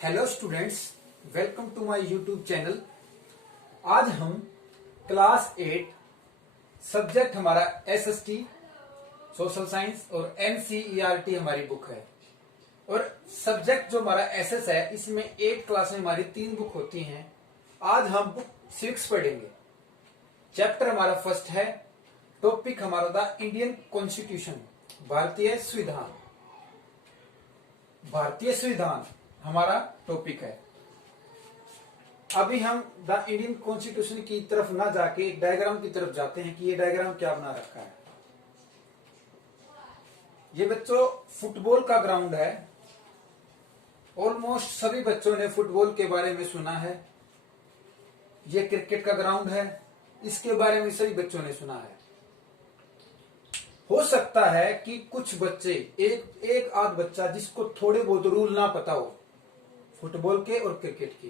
Hello students, welcome to my YouTube channel. आज हम class 8 subject हमारा एसएसटी सोशल साइंस और एनसीईआरटी हमारी बुक है। और सब्जेक्ट जो हमारा एसएस है, इसमें 8 क्लास में हमारी 3 बुक होती हैं। आज हम बुक 6 पढ़ेंगे। चैप्टर हमारा फर्स्ट है। टॉपिक हमारा द इंडियन कॉन्स्टिट्यूशन, भारतीय संविधान। भारतीय संविधान हमारा टॉपिक है। अभी हम द इंडियन कॉन्स्टिट्यूशन की तरफ ना जाके एक डायग्राम की तरफ जाते हैं कि ये डायग्राम क्या बना रखा है। ये बच्चों फुटबॉल का ग्राउंड है। ऑलमोस्ट सभी बच्चों ने फुटबॉल के बारे में सुना है। ये क्रिकेट का ग्राउंड है, इसके बारे में सभी बच्चों ने सुना है। हो सकता है कि कुछ बच्चे एक आध बच्चा जिसको थोड़े बहुत रूल ना पता हो फुटबॉल के और क्रिकेट के।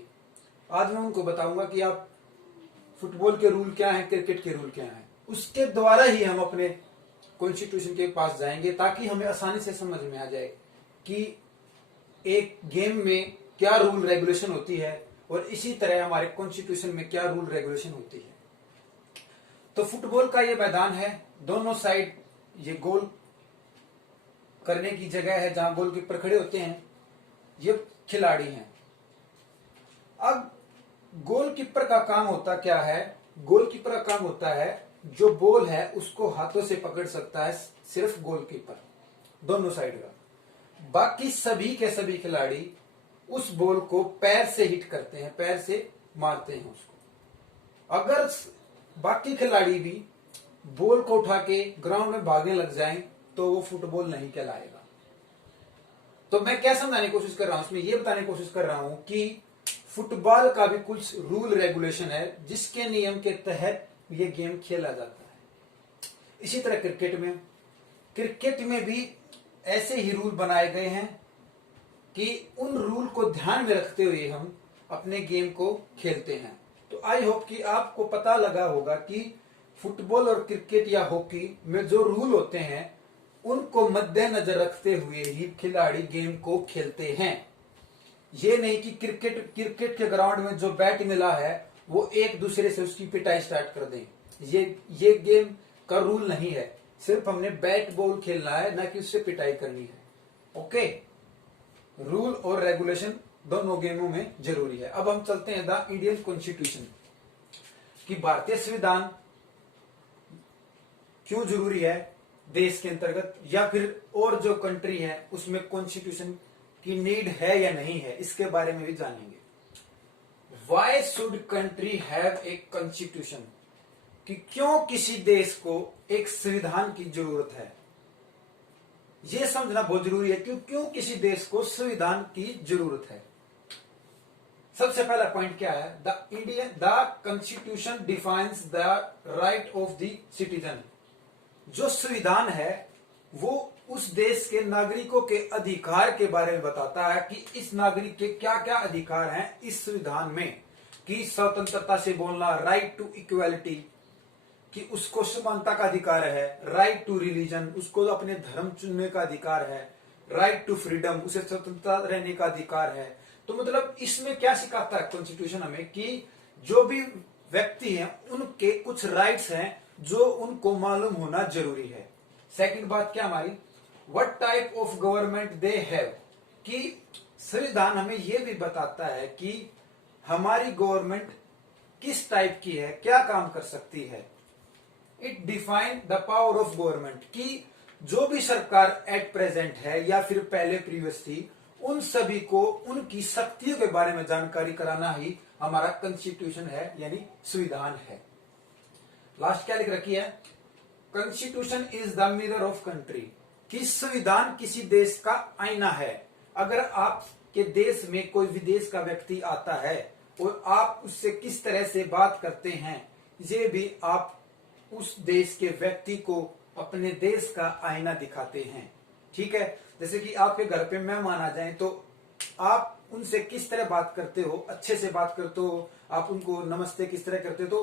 आज मैं उनको बताऊंगा कि आप फुटबॉल के रूल क्या हैं, क्रिकेट के रूल क्या हैं। उसके द्वारा ही हम अपने कॉन्स्टिट्यूशन के पास जाएंगे ताकि हमें आसानी से समझ में आ जाए कि एक गेम में क्या रूल रेगुलेशन होती है और इसी तरह हमारे कॉन्स्टिट्यूशन में क्या रूल रेगुलेशन होती है। तो फुटबॉल का ये मैदान है, दोनों साइड ये गोल करने की जगह है जहां गोलकीपर खड़े होते हैं। ये खिलाड़ी हैं। अब गोलकीपर का काम होता क्या है? गोलकीपर का काम होता है जो बॉल है उसको हाथों से पकड़ सकता है सिर्फ गोलकीपर, दोनों साइड का। बाकी सभी के सभी खिलाड़ी उस बॉल को पैर से हिट करते हैं, पैर से मारते हैं उसको। अगर बाकी खिलाड़ी भी बॉल को उठा के ग्राउंड में भागने लग जाएं तो वो फुटबॉल नहीं कहलाएगा। तो मैं क्या समझाने की कोशिश कर रहा हूं, इसमें यह बताने की कोशिश कर रहा हूं कि फुटबॉल का भी कुछ रूल रेगुलेशन है जिसके नियम के तहत ये गेम खेला जाता है। इसी तरह क्रिकेट में भी ऐसे ही रूल बनाए गए हैं कि उन रूल को ध्यान में रखते हुए हम अपने गेम को खेलते हैं। तो आई होप कि आपको पता लगा होगा कि फुटबॉल और क्रिकेट या हॉकी में जो रूल होते हैं उनको मद्देनजर रखते हुए ही खिलाड़ी गेम को खेलते हैं। ये नहीं कि क्रिकेट के ग्राउंड में जो बैट मिला है वो एक दूसरे से उसकी पिटाई स्टार्ट कर दें। ये गेम का रूल नहीं है। सिर्फ हमने बैट बॉल खेलना है, ना कि उससे पिटाई करनी है। ओके, रूल और रेगुलेशन दोनों गेमों में जरूरी है। अब हम चलते हैं द इंडियन कॉन्स्टिट्यूशन की। भारतीय संविधान क्यों जरूरी है देश के अंतर्गत, या फिर और जो कंट्री है उसमें कॉन्स्टिट्यूशन की नीड है या नहीं है, इसके बारे में भी जानेंगे। Why should country have a constitution, कि क्यों किसी देश को एक संविधान की जरूरत है। यह समझना बहुत जरूरी है कि क्यों किसी देश को संविधान की जरूरत है। सबसे पहला पॉइंट क्या है? The constitution defines the right of the citizen. जो संविधान है वो उस देश के नागरिकों के अधिकार के बारे में बताता है कि इस नागरिक के क्या क्या अधिकार हैं इस संविधान में। कि स्वतंत्रता से बोलना, राइट टू इक्वालिटी, कि उसको समानता का अधिकार है। राइट टू रिलीजन, उसको अपने धर्म चुनने का अधिकार है। राइट टू फ्रीडम, उसे स्वतंत्रता रहने का अधिकार है। तो मतलब इसमें क्या सिखाता है कॉन्स्टिट्यूशन हमें कि जो भी व्यक्ति हैं उनके कुछ राइट्स हैं जो उनको मालूम होना जरूरी है। सेकंड बात क्या हमारी, what type of government they have, कि संविधान हमें यह भी बताता है कि हमारी गवर्नमेंट किस टाइप की है, क्या काम कर सकती है। It define the power of government, कि जो भी सरकार एट प्रेजेंट है या फिर पहले प्रीवियस थी, उन सभी को उनकी शक्तियों के बारे में जानकारी कराना ही हमारा कॉन्स्टिट्यूशन है, यानी संविधान है। लास्ट क्या लिख रखी है? Constitution is the mirror of country, कि संविधान किसी देश का आईना है। अगर आपके देश में कोई विदेश का व्यक्ति आता है और आप उससे किस तरह से बात करते हैं, ये भी आप उस देश के व्यक्ति को अपने देश का आईना दिखाते हैं। ठीक है, जैसे कि आपके घर पे मेहमान आ जाएं तो आप उनसे किस तरह बात करते हो, अच्छे से बात करते हो, आप उनको नमस्ते किस तरह करते हो, तो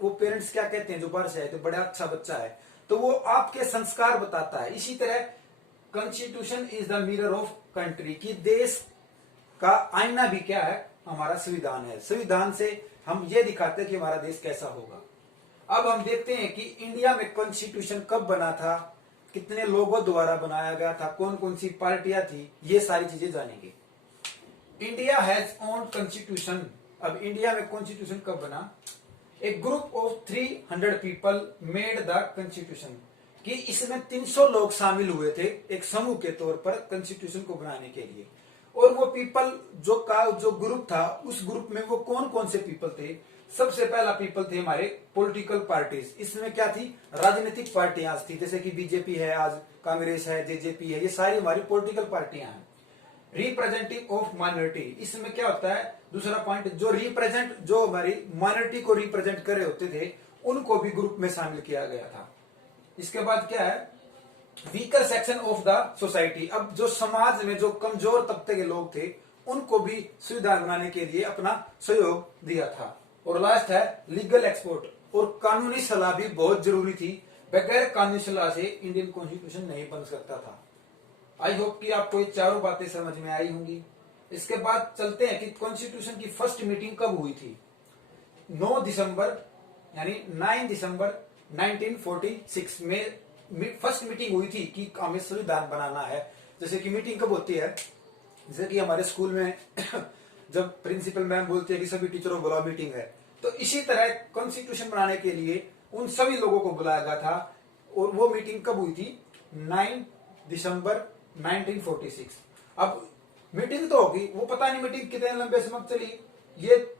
वो पेरेंट्स क्या कहते हैं जो बाहर से आए, तो बड़ा अच्छा बच्चा है, तो वो आपके संस्कार बताता है। इसी तरह constitution is the mirror of country, की देश का आईना भी क्या है, हमारा संविधान है। संविधान से हम ये दिखाते हैं कि हमारा देश कैसा होगा। अब हम देखते हैं कि इंडिया में कॉन्स्टिट्यूशन कब बना था, कितने लोगों द्वारा बनाया गया था, कौन कौन सी पार्टियां थी, ये सारी चीजें जानेंगे। India has own constitution. अब इंडिया में कॉन्स्टिट्यूशन कब बना? A group of 300 people made the constitution, कि इसमें 300 लोग शामिल हुए थे एक समूह के तौर पर कॉन्स्टिट्यूशन को बनाने के लिए। और वो पीपल जो ग्रुप था, उस ग्रुप में वो कौन कौन से पीपल थे? सबसे पहला पीपल थे हमारे पॉलिटिकल पार्टीज। इसमें क्या थी? राजनीतिक पार्टियां थी, जैसे कि बीजेपी है, आज कांग्रेस है, जेजेपी है, ये सारी हमारी पॉलिटिकल पार्टियां हैं। रिप्रेजेंटेटिव ऑफ माइनॉरिटी, इसमें क्या होता है? दूसरा पॉइंट, जो हमारी माइनॉरिटी को रिप्रेजेंट कर रहे होते थे, उनको भी ग्रुप में शामिल किया गया था। इसके बाद क्या है? Weaker section of the society. अब जो समाज में जो कमजोर तबके के लोग थे, उनको भी सुविधा बनाने के लिए अपना सहयोग दिया था। और लास्ट है लीगल एक्सपोर्ट, और कानूनी सलाह भी बहुत जरूरी थी। बगैर कानूनी सलाह से इंडियन कॉन्स्टिट्यूशन नहीं बन सकता था। आई होप कि आपको ये चारों बातें समझ में आई होंगी। इसके बाद चलते हैं कि कॉन्स्टिट्यूशन की फर्स्ट मीटिंग कब हुई थी। 9 दिसंबर यानी 9 दिसंबर 1946 में फर्स्ट मीटिंग हुई थी कि हमें संविधान बनाना है। जैसे कि मीटिंग कब होती है? जैसे कि हमारे स्कूल में जब प्रिंसिपल मैम बोलती है कि सभी टीचरों बुलाओ, मीटिंग है, तो इसी तरह कॉन्स्टिट्यूशन बनाने के लिए उन सभी लोगों को बुलाया गया था। और वो मीटिंग कब हुई थी? 9 दिसंबर 1946। अब मीटिंग तो होगी, वो पता नहीं मीटिंग कितने लंबे समय चली। ये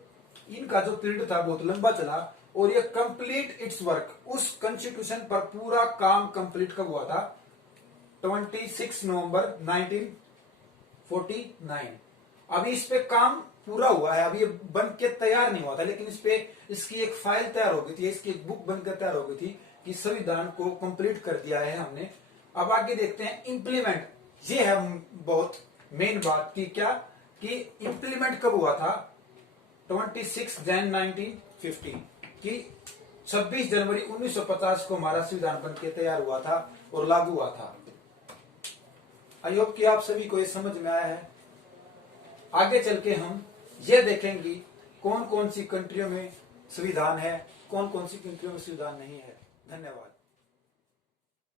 इनका जो पीरियड था बहुत लंबा चला, और ये कंप्लीट इट्स वर्क, उस कॉन्स्टिट्यूशन पर पूरा काम कंप्लीट कब हुआ था? 26 नवंबर 1949। अभी इस पे काम पूरा हुआ है, अभी ये बन के तैयार नहीं हुआ था, लेकिन इस पे इसकी एक फाइल तैयार हो गई थी, इसकी एक बुक बनकर तैयार हो गई थी कि संविधान को कंप्लीट कर दिया है हमने। अब आगे देखते हैं इम्प्लीमेंट। ये है बहुत मेन बात की क्या, कि इम्प्लीमेंट कब हुआ था? 26 जन 1950, कि 26 जनवरी 1950 को हमारा संविधान बनके तैयार हुआ था और लागू हुआ था। आई होप कि आप सभी को ये समझ में आया है। आगे चल के हम ये देखेंगे कौन कौन सी कंट्रियों में संविधान है, कौन कौन सी कंट्रियों में संविधान नहीं है। धन्यवाद।